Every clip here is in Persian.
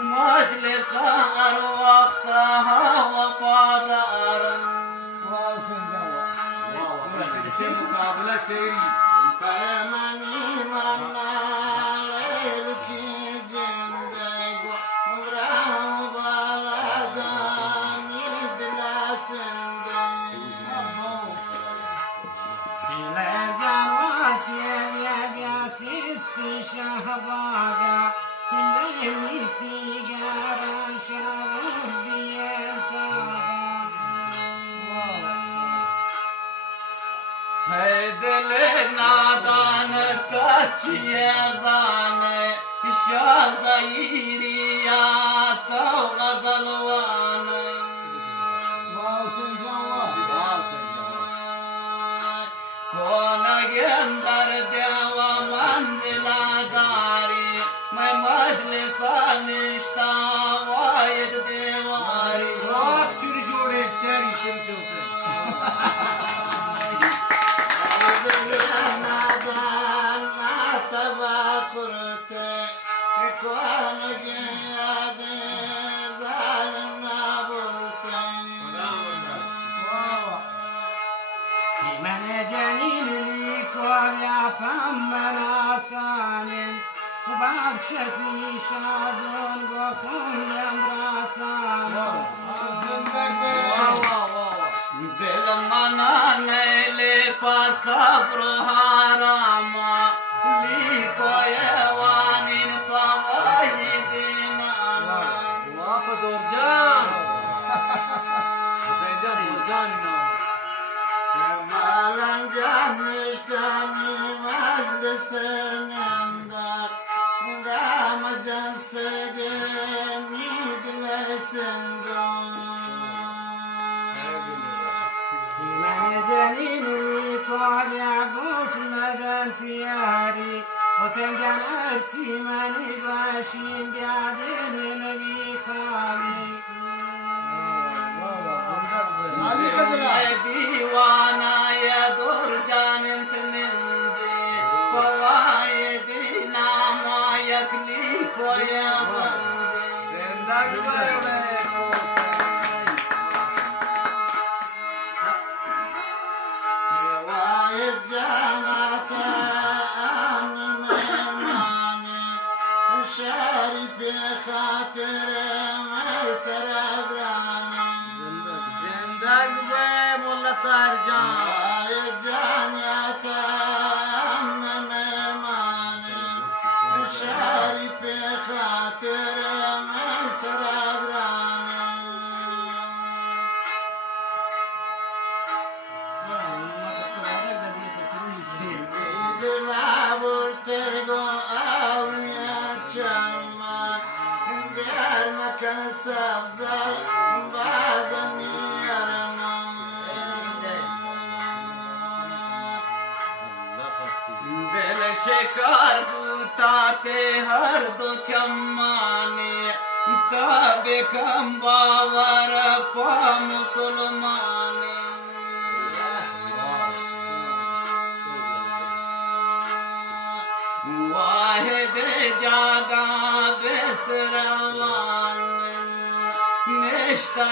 مجلس وقتها وفادار مقابلة شعري فرماني منا ليل کی زندگی عمره بالادانی دل زندگی إلى جنوات يا سيستي شهباغا هندي سيجارة شعور دل نادان کچی زان شازیریات غزلوان کون گندر دیوا مندلاداری میں مجلسا نشتا واید دیواری Rahat türü joğre çeri şemçosu. नादान तबा करते कौन गया दे जालिम ना बोलते من جنين لي كل يا فمنا ثاني وبعد شكلي شادون وكل امراسان دل منا نيلي فصبر حراما لي كويوانين طوايدنا Muhafa Dorcan. Hüseyincan Dorcan inanma. malan canmıştani meclisin yandak gam cansede midlesin من جنين لي كل يعبوت مدى ثياري وسنجان ارتي ماني باشين بعدين نبي خالي ديوانا يا درجان تنندي فوايدي ناما يكليك ويا بندي Zendak böyle. वाहिद जानाता आनी मेहमाने शरीफ खातिर मैं सरगराने Zendak be Molla Tarcan. वाहिद जानाता आनी मेहमाने शरीफ खातिर मैं सरगराने Dila burtego avnya chamma Der makan sabzal bazan yarma दिल शिकार बूताते हर दो चम्माने तबे कम बावर पा मुसलमाने वाहिद जागा बेसरवान निष्ठा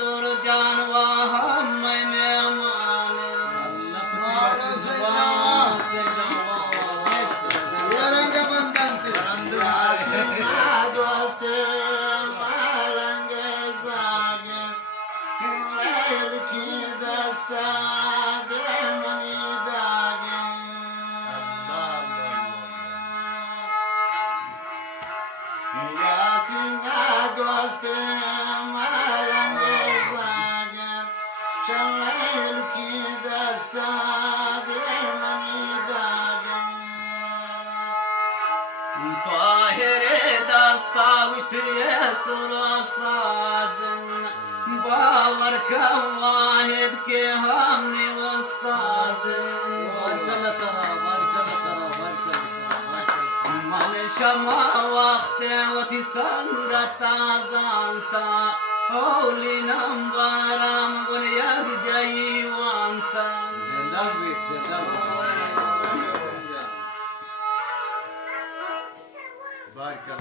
दुर्जान वाहम मैंने माने Yaranga bandansı. Yasinna doste malange zagen Leyl ki dasta demani dagen Yasinna doste malange zagen Leyl ki dasta demani dagen طاهر دستا وشتري سلاسازن باور كم واحد كي همني وستازن Barkala tara, barkala tara, barkala tara. من شما وقت وتسنغ تازانتا أولي نمبرام ونيك جاي وانتا Zendak be, zendak be. Harika.